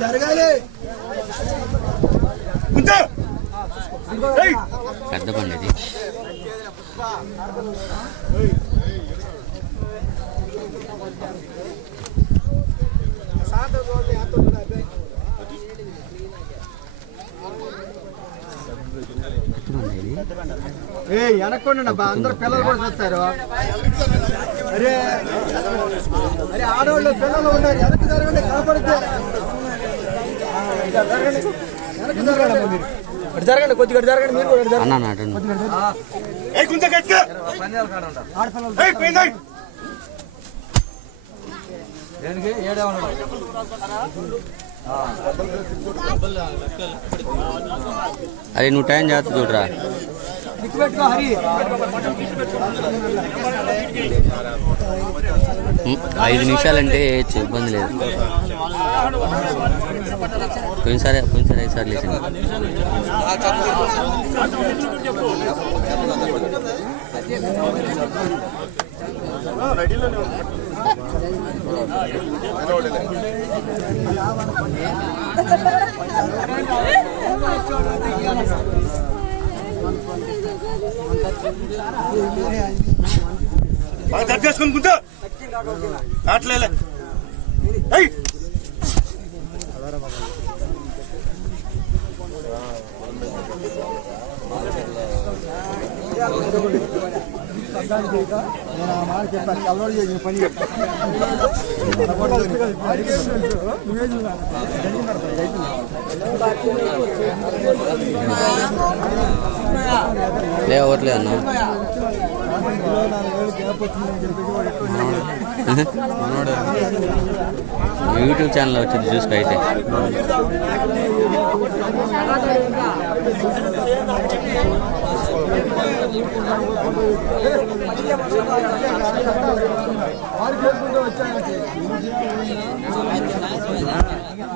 జరగాలి పెద్ద బండి ఇది. పెద్ద బండి ఇది ఏ వెనక్కోండి అబ్బా అందరు పిల్లలు కూడా చూస్తారు. అరే అరే ఆడవాళ్ళు పిల్లలు ఉన్నారు. వెనక్కి జరగండి కనపడితే జరగండి. మీరు. కొద్దిగా జరగండి మీరు కూడా జరగండి. అన్న నాటను ఆడపిల్లలు అరే నువ్వు టైం జాగ్రత్త ఐదు నిమిషాలంటే ఇబ్బంది లేదు. పోయినసారి పోయినసారి ఐదు సార్లు వేసింది బాగా జడ్ చేసుకుని గుంటా అట్లేలే ఏయ్ నేను ఆ మాట చెప్పాను అలవాటు చేసిన పని లే అవ్వట్లేదు అన్న యూట్యూబ్ ఛానల్ వచ్చింది చూసుకో అయితే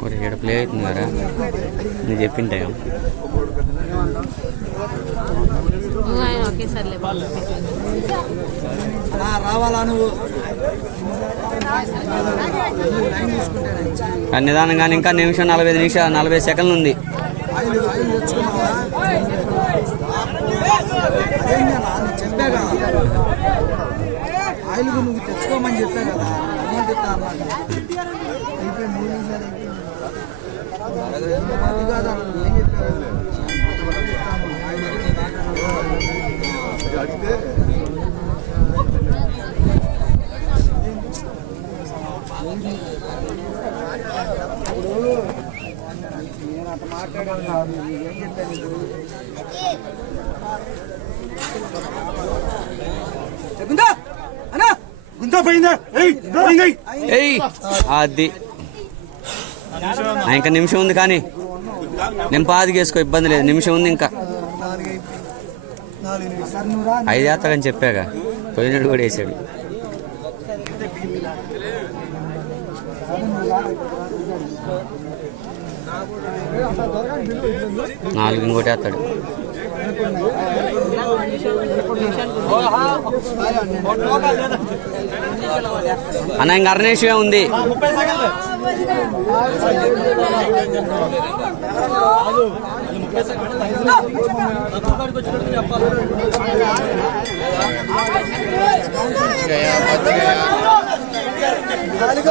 ఏయ్ ఇక్కడ ప్లే అవుతున్నారా నేను చెప్పిన టైం రావాలా నువ్వు నిదానంగా ఇంకా నిమిషం నలభై ఐదు నిమిషాలు నలభై సెకండ్లు ఉంది. ఆయిల్ ఆయిల్ తెచ్చుకున్నావా చెప్పా కదా. ఆయిల్ నువ్వు తెచ్చుకోమని చెప్పా కదా ఏం చెప్పావు నేను అట్లా మాట్లాడాను ఏం చెప్పాను గుందా అన్నా పోయిందా? ఏయ్ అది ఇంకా నిమిషం ఉంది కానీ నేను పాదికేసుకో ఇబ్బంది లేదు. నిమిషం ఉంది ఇంకా. ఐదు వేస్తాడని చెప్పాక పోయినట్టు కూడా వేసాడు. నాలుగు ఇంకోటి వేస్తాడు. అన్న ఇంక అర ఉంది. చెప్పాలి